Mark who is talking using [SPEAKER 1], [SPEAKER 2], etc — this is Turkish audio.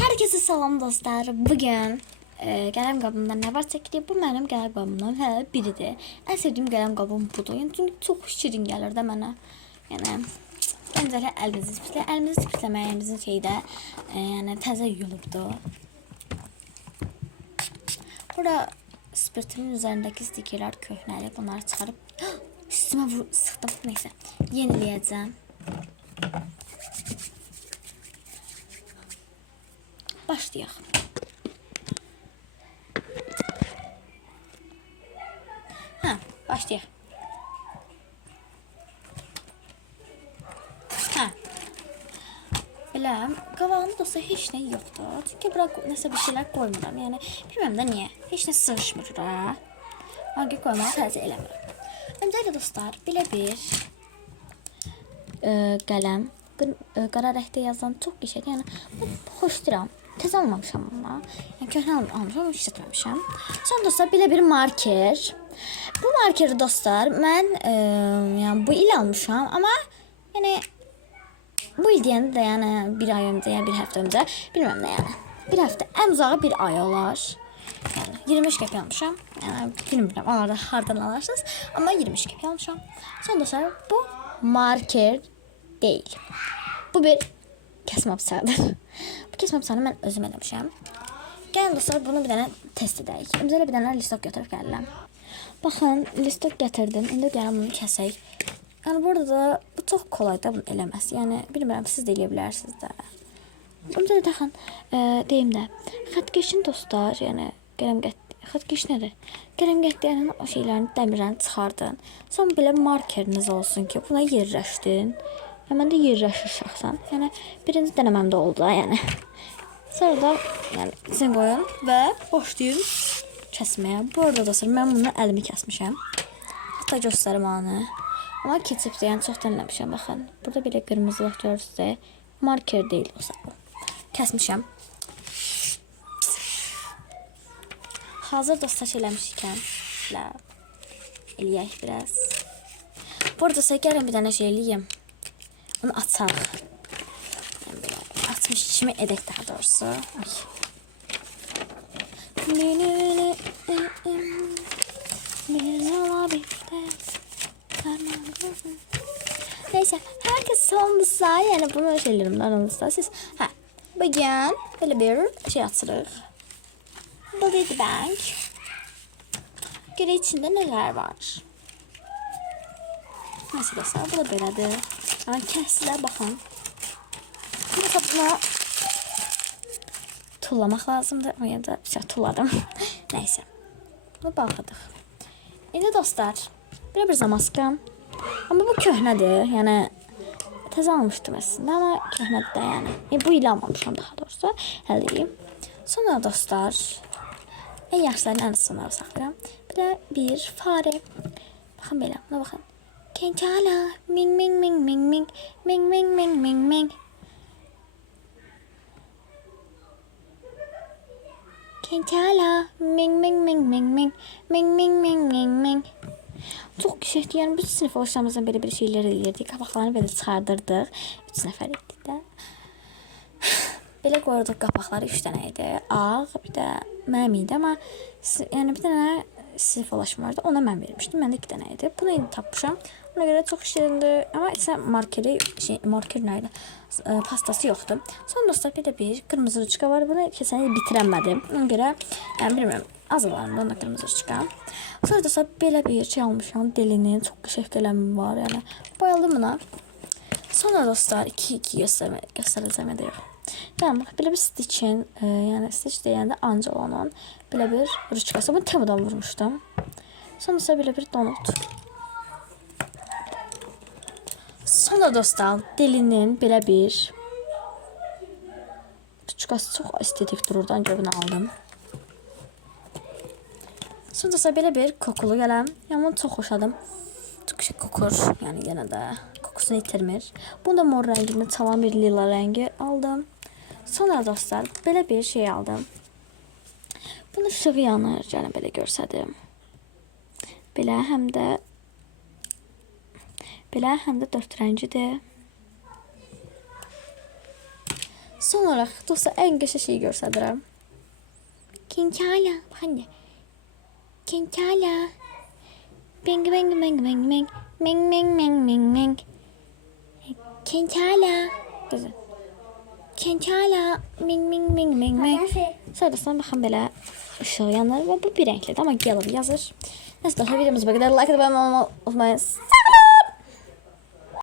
[SPEAKER 1] Herkese selam dostlar. Bugün e, Gelen Kabım'dan ne var çekiliyor? Bu benim Gelen Kabımdan hə, biridir. En sevdiğim Gelen Kabım budur. Yani çünkü çok şirin gelir de bana. Yani Öncələ əlimizi tipiklə. Əlimizi tipikləməyimizin şeyi də e, yəni təzə yuyulubdu. Bura spirtimin üzərindəki stikerlər köhnəli. Bunları çıxarıb üstümə vur, sıxdım. Neysə, yeniləyəcəm. Başlayaq. Hə, başlayaq. Hə. Belə, qabağında olsa heç nə yoxdur. Çünki bura nəsə bir şeylər qoymuram. Yəni, bilmirəm də niyə. Heç nə sığışmır bura. Hangi qoymağı tərcih eləmirəm. Öncəliklə dostlar, belə bir e, qələm, qır- e, qara rəngdə yazan çox qəşəng. Yəni, bu xoşduram. Təzə almamışam amma. Yəni köhnə al- almışam, işlətməmişəm. Sonra dostlar belə bir marker. Bu markeri dostlar mən e, yəni bu il almışam, amma yəni bu il deyəndə də yəni bir ay öncə, yəni bir həftə öncə, bilmirəm nə yəni. Bir həftə ən uzağı bir ay olar. Yəni 25 qəpik almışam. Yəni bilmirəm onlarda hardan alarsınız, amma 25 qəpik almışam. Sonra dostlar bu marker deyil. Bu bir kəsmə bıçağıdır. Bu kəsmə bıçağını mən özüm eləmişəm. Gəlin dostlar bunu bir dənə test edək. Öncələ bir dənə listok götürüb gəlirəm. Baxın, listok gətirdim. İndi gəlin bunu kəsək. Yəni burada da bu çox kolay da bunu eləməz. Yəni bilmirəm siz də eləyə bilərsiniz də. Öncələ baxın, e, deyim də. Xəttkeşin dostlar, yəni qələm qət xəttkeş nədir? Qələm qətliyənin o şeylərini dəmirlərini çıxardın. Sonra belə markeriniz olsun ki, buna yerləşdirin. Və məndə yerləşir şəxsən. Yəni birinci dənəməmdə oldu da, yəni. Sonra da yəni içine qoyun və başlayın kəsməyə. Bu arada dostlar mən bunu əlimi kəsmişəm. Hatta göstərim anı. Amma keçibsə, yəni çox dənləmişəm baxın. Burada belə qırmızılıq görürsünüz. Marker deyil o səbəb. Kəsmişəm. Hazır saç eləmişikən, lə eləyək biraz. İsə gəlin bir dənə şey eləyim. Onu açaq. Yəni belə açmış kimi edək daha doğrusu. Ay. Neyse herkes salmışsa yani bunu şeylerimden aranızda siz ha bugün böyle bir şey atırıq. Bu dedi bank. Göre içinde neler var. Neyse dostlar bu da belədir. Yani kəsilə baxın. Burada buna tullamaq lazımdır. Ya da şey tulladım. Neyse. Bunu bağladıq. İndi dostlar, belə bir zamaskam. Amma bu köhnədir. Yəni təzə almışdım əslində, amma köhnədir də yəni. E, bu il almamışam daha doğrusu. Həliyim. Sonra dostlar, en yaşların ən sonuna saxlayıram. Bir də bir fare. Baxın belə, buna baxın. Kenkala, ming ming ming ming ming ming ming ming ming ming. Kenkala, ming ming ming ming ming ming ming ming ming ming. Çok qəşəngdir. Yəni biz sinif başlarımızdan belə bir şeylər eləyirdik. Qabaqlarını belə çıxardırdıq. 3 nəfər idik də. Belə qoyurduq qapaqları 3 dənə idi. Ağ, bir də mənim idi, amma yəni bir dənə sifolaşım vardı. Ona mən vermişdim. Məndə 2 dənə idi. Bunu indi tapmışam. Buna göre çok şirindi ama içine markeri, şey, marker neydi? E, pastası yoktu. Son dostlar bir de bir kırmızı ruçka var. Bunu kesinlikle bitiremedim. Ona göre yani bilmiyorum az olandı onda kırmızı ruçka. Sonra dostlar böyle bir şey almışam. Delinin çok şefkelenmem var yani. Bayıldım buna. Sonra dostlar 2-2 gösterme, göstereceğim ediyor. Yəni, belə bir stitchin, e, yəni stitch deyəndə Angela'nın belə bir rüçkası. Bunu Temudan vurmuşdum. Sonra isə belə bir donut. Sonra dostlar dilinin belə bir ruçkası çox estetik dururdan görə aldım. Sonra da belə bir kokulu qələm. Yəni bunu çox xoşladım. Çox şey kokur. Yəni yenə də kokusunu itirmir. Bunu da mor rəngində çalan bir lila rəngi aldım. Sonra dostlar belə bir şey aldım. Bunun işığı yanır. Yəni belə görsədim. Belə həm də belə həm də dörd rəngidir. Son olaraq dostlar ən qəşəng şeyi göstərirəm. Kinkala. Bax indi. Kinkala. Bing bing bing bing bing. Ming ming ming ming ming. Kinkala. Gözəl. Kinkala. Ming ming ming ming ming. Sonrasında baxın belə ışığı yanır və bu bir rənglidir, amma yellow yazır. Neyse dostlar videomuza bu qədər. Like edib abunə olmayı unutmayın.